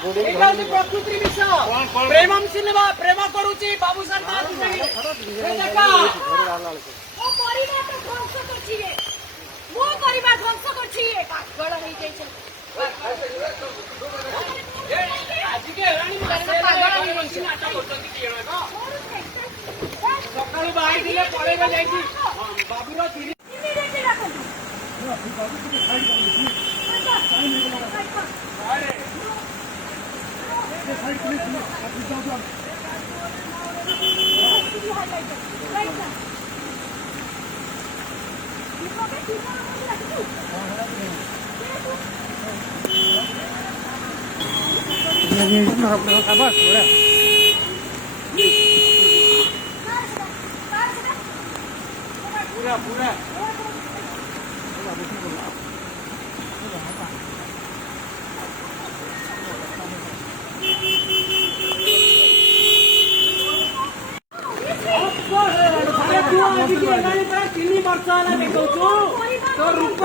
प्रकृति विषय प्रेम सिनेमा प्रेम करुची बाबू सरकार सकाळू बाहर दिले पळेगा जायची बाबूर पूरा पूरा तीन वर्ष तो रूप